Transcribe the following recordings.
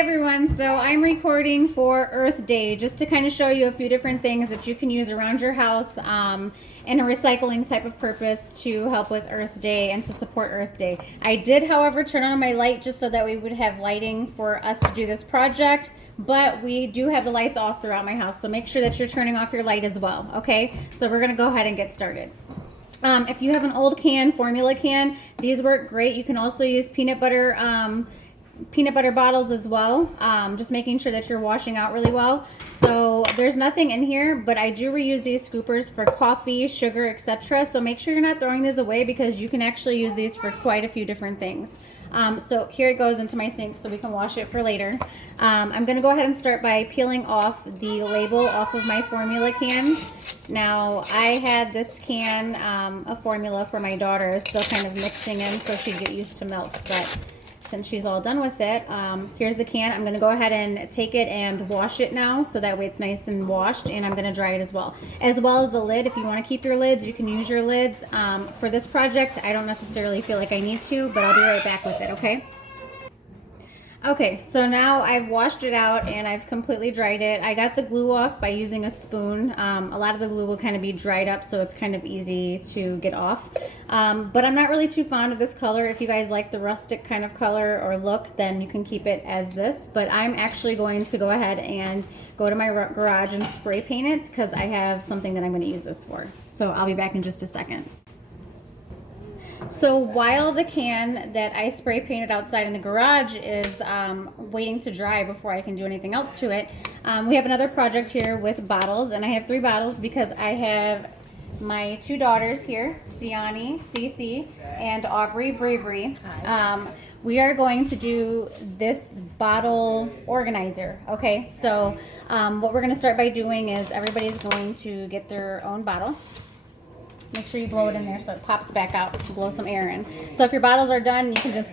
everyone, so I'm recording for Earth Day just to kind of show you a few different things that you can use around your house in a recycling type of purpose to help with Earth Day and to support Earth Day. I did, however, turn on my light just so that we would have lighting for us to do this project, but we do have the lights off throughout my house, so make sure that you're turning off your light as well, okay? So we're going to go ahead and get started. If you have an old can, formula can, these work great. You can also use peanut butter bottles as well, just making sure that you're washing out really well. So there's nothing in here, but I do reuse these scoopers for coffee, sugar, etc. So make sure you're not throwing these away because you can actually use these for quite a few different things. So here it goes into my sink so we can wash it for later. I'm going to go ahead and start by peeling off the label off of my formula can. Now I had this can of formula for my daughter, still kind of mixing in so she'd get used to milk, but since she's all done with it, here's the can. I'm going to go ahead and take it and wash it now so that way it's nice and washed, and I'm going to dry it as well as the lid. If you want to keep your lids, you can use your lids. For this project, I don't necessarily feel like I need to, but I'll be right back with it, okay? Okay, so now I've washed it out and I've completely dried it. I got the glue off by using a spoon. A lot of the glue will kind of be dried up, so it's kind of easy to get off. But I'm not really too fond of this color. If you guys like the rustic kind of color or look, then you can keep it as this. But I'm actually going to go ahead and go to my garage and spray paint it because I have something that I'm going to use this for. So I'll be back in just a second. So while the can that I spray painted outside in the garage is waiting to dry before I can do anything else to it, we have another project here with bottles, and I have 3 bottles because I have my 2 daughters here, Siani, Cece, and Aubrey, Bravery. We are going to do this bottle organizer, okay? So what we're going to start by doing is everybody's going to get their own bottle. Make sure you blow it in there so it pops back out. Blow some air in. So if your bottles are done, you can just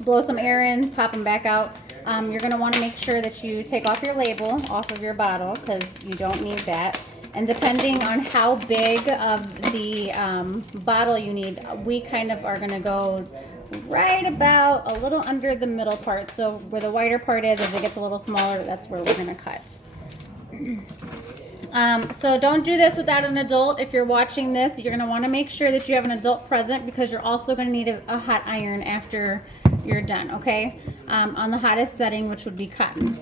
blow some air in, pop them back out. You're going to want to make sure that you take off your label off of your bottle because you don't need that. And depending on how big of the bottle you need, we kind of are going to go right about a little under the middle part. So where the wider part is, as it gets a little smaller, that's where we're going to cut. So don't do this without an adult. If you're watching this, you're going to want to make sure that you have an adult present because you're also going to need a hot iron after you're done, okay? On the hottest setting, which would be cotton.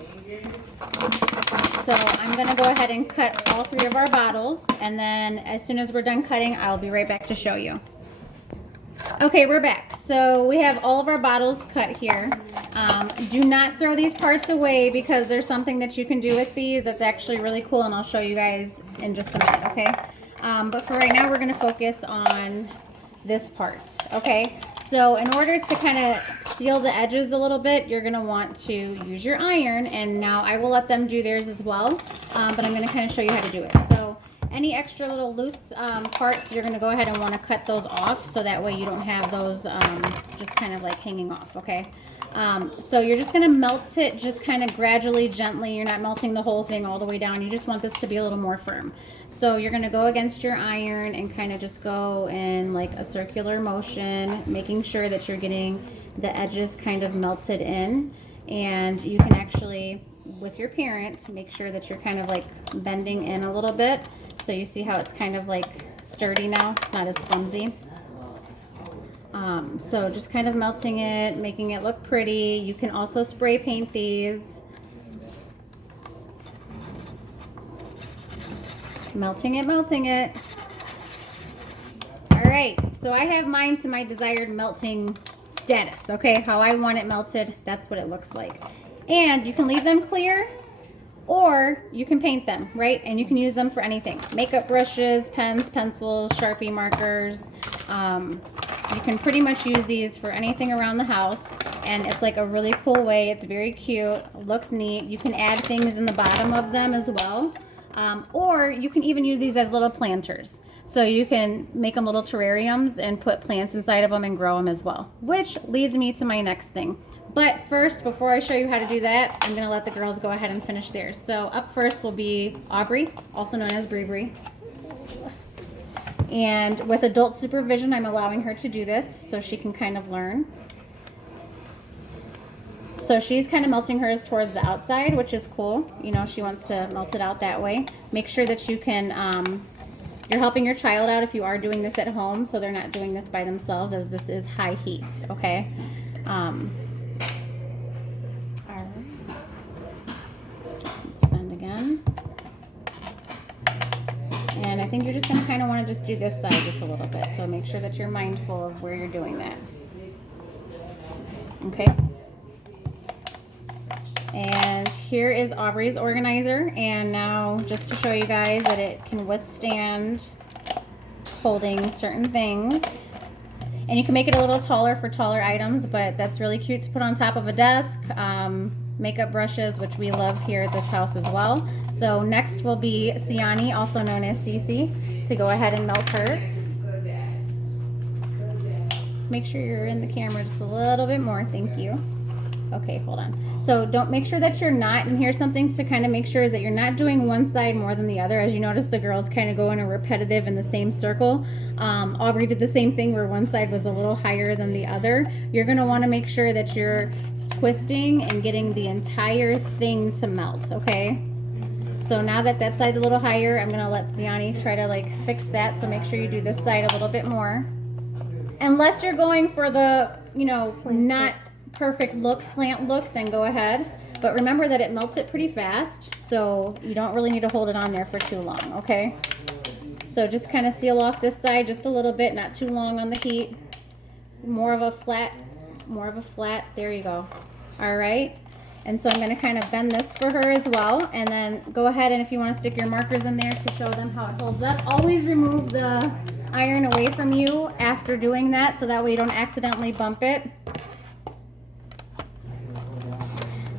So I'm going to go ahead and cut all 3 of our bottles, and then as soon as we're done cutting, I'll be right back to show you. Okay, we're back. So we have all of our bottles cut here. Do not throw these parts away because there's something that you can do with these that's actually really cool, and I'll show you guys in just a minute, okay? But for right now, we're going to focus on this part, okay? So in order to kind of seal the edges a little bit, you're going to want to use your iron, and now I will let them do theirs as well, but I'm going to kind of show you how to do it. So any extra little loose parts, you're going to go ahead and want to cut those off so that way you don't have those just kind of like hanging off, okay? So you're just going to melt it just kind of gradually, gently. You're not melting the whole thing all the way down. You just want this to be a little more firm. So you're going to go against your iron and kind of just go in like a circular motion, making sure that you're getting the edges kind of melted in. And you can actually, with your parent, make sure that you're kind of like bending in a little bit. So you see how it's kind of like sturdy now. It's not as flimsy. So just kind of melting it, making it look pretty. You can also spray paint these. Melting it, melting it. All right, so I have mine to my desired melting status, okay? How I want it melted, that's what it looks like. And you can leave them clear, or you can paint them, right? And you can use them for anything. Makeup brushes, pens, pencils, Sharpie markers. You can pretty much use these for anything around the house, and it's like a really cool way. It's very cute, looks neat. You can add things in the bottom of them as well, or you can even use these as little planters. So you can make them little terrariums and put plants inside of them and grow them as well, which leads me to my next thing. But first, before I show you how to do that, I'm going to let the girls go ahead and finish theirs. So up first will be Aubrey, also known as Bravery. And with adult supervision, I'm allowing her to do this so she can kind of learn. So she's kind of melting hers towards the outside, which is cool. You know, she wants to melt it out that way. Make sure that you can, you're helping your child out if you are doing this at home, so they're not doing this by themselves, as this is high heat, okay? All right. Let's bend again. And I think you're just gonna kind of want to just do this side just a little bit, so make sure that you're mindful of where you're doing that. Okay. And here is Aubrey's organizer, and now just to show you guys that it can withstand holding certain things. And you can make it a little taller for taller items, but that's really cute to put on top of a desk. Makeup brushes, which we love here at this house as well. So next will be Siani, also known as Cece. So go ahead and melt hers. Make sure you're in the camera just a little bit more, thank you. Okay, hold on. So don't, make sure that you're not, and here's something to kind of make sure is that you're not doing one side more than the other. As you notice, the girls kind of go in a repetitive in the same circle. Aubrey did the same thing where one side was a little higher than the other. You're gonna wanna make sure that you're twisting and getting the entire thing to melt, okay? So now that that side's a little higher, I'm gonna let Siani try to like fix that. So make sure you do this side a little bit more. Unless you're going for the, you know, not perfect look, slant look, then go ahead. But remember that it melts it pretty fast, so you don't really need to hold it on there for too long, okay? So just kind of seal off this side just a little bit, not too long on the heat. More of a flat, there you go. All right, and so I'm gonna kind of bend this for her as well, and then go ahead and if you wanna stick your markers in there to show them how it holds up, always remove the iron away from you after doing that, so that way you don't accidentally bump it.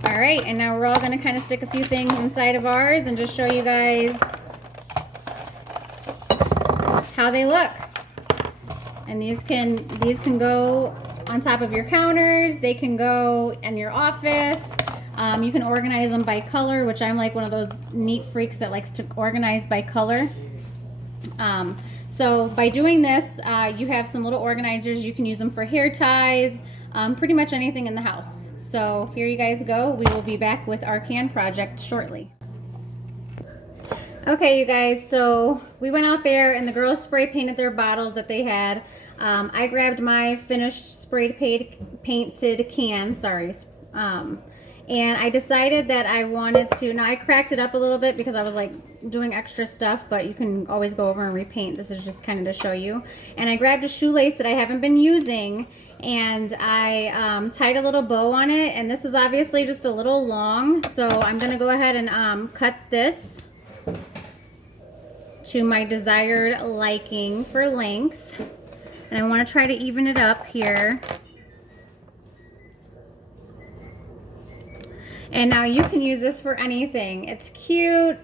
All right, and now we're all gonna kind of stick a few things inside of ours and just show you guys how they look. And these can go on top of your counters. They can go in your office. You can organize them by color, which I'm like one of those neat freaks that likes to organize by color. So by doing this, you have some little organizers. You can use them for hair ties, pretty much anything in the house. So here you guys go. We will be back with our can project shortly. Okay, you guys, so we went out there and the girls spray painted their bottles that they had. I grabbed my finished spray painted can, and I decided that I wanted to, now I cracked it up a little bit because I was like doing extra stuff, but you can always go over and repaint. This is just kind of to show you. And I grabbed a shoelace that I haven't been using, and I tied a little bow on it, and this is obviously just a little long, so I'm gonna go ahead and cut this to my desired liking for length. And I want to try to even it up here. And now you can use this for anything. It's cute.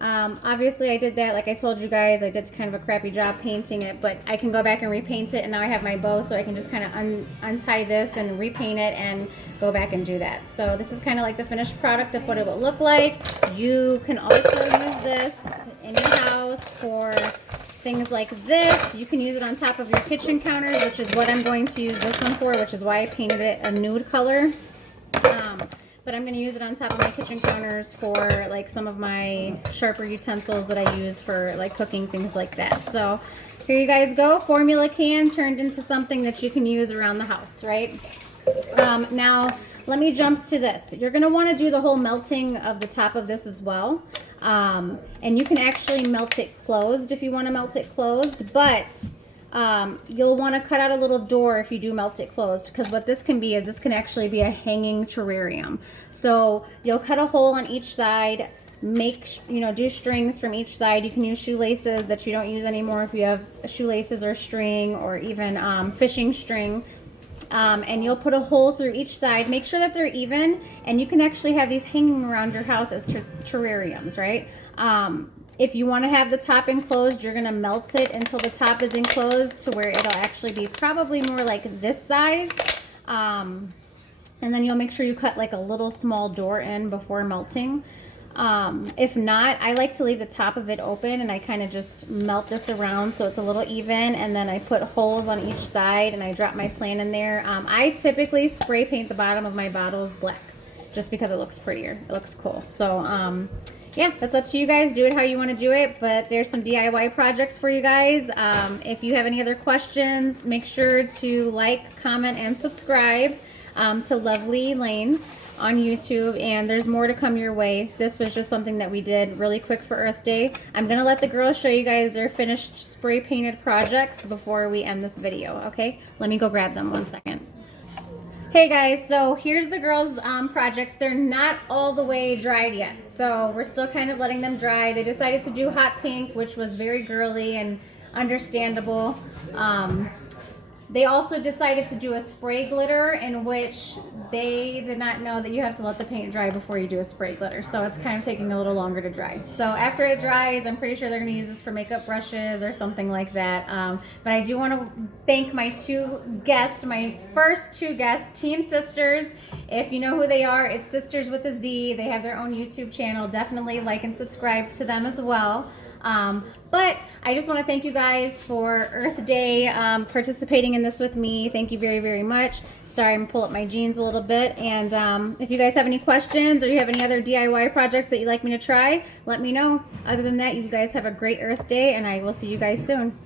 Obviously I did that, like I told you guys, I did kind of a crappy job painting it, but I can go back and repaint it, and now I have my bow, so I can just kind of untie this and repaint it and go back and do that. So this is kind of like the finished product of what it would look like. You can also use this in your house for things like this. You can use it on top of your kitchen counters, which is what I'm going to use this one for, which is why I painted it a nude color. But I'm going to use it on top of my kitchen counters for like some of my sharper utensils that I use for like cooking, things like that. So here you guys go. Formula can turned into something that you can use around the house, right? Now let me jump to this. You're going to want to do the whole melting of the top of this as well. And you can actually melt it closed if you want to melt it closed, but you'll want to cut out a little door if you do melt it closed, because what this can be is this can actually be a hanging terrarium. So you'll cut a hole on each side, make, you know, do strings from each side. You can use shoelaces that you don't use anymore if you have shoelaces or string, or even fishing string. And you'll put a hole through each side. Make sure that they're even, and you can actually have these hanging around your house as terrariums, right? If you want to have the top enclosed, you're going to melt it until the top is enclosed to where it'll actually be probably more like this size. And then you'll make sure you cut like a little small door in before melting. If not, I like to leave the top of it open, and I kind of just melt this around so it's a little even, and then I put holes on each side and I drop my plant in there. I typically spray paint the bottom of my bottles black just because it looks prettier. It looks cool. So yeah, that's up to you guys. Do it how you want to do it, but there's some DIY projects for you guys. If you have any other questions, make sure to like, comment, and subscribe to Lovely Lane on YouTube, and there's more to come your way. This was just something that we did really quick for Earth Day. I'm gonna let the girls show you guys their finished spray painted projects before we end this video, okay? Let me go grab them 1 second. Hey guys, so here's the girls' projects. They're not all the way dried yet, so we're still kind of letting them dry. They decided to do hot pink, which was very girly and understandable. They also decided to do a spray glitter, in which they did not know that you have to let the paint dry before you do a spray glitter. So it's kind of taking a little longer to dry. So after it dries, I'm pretty sure they're going to use this for makeup brushes or something like that. But I do want to thank my my first two guests, Team Sisters. If you know who they are, it's Sisters with a Z. They have their own YouTube channel. Definitely like and subscribe to them as well. But I just want to thank you guys for Earth Day, participating in this with me. Thank you very, very much. Sorry, I'm gonna pull up my jeans a little bit. And if you guys have any questions or you have any other DIY projects that you'd like me to try, let me know. Other than that, you guys have a great Earth Day, and I will see you guys soon.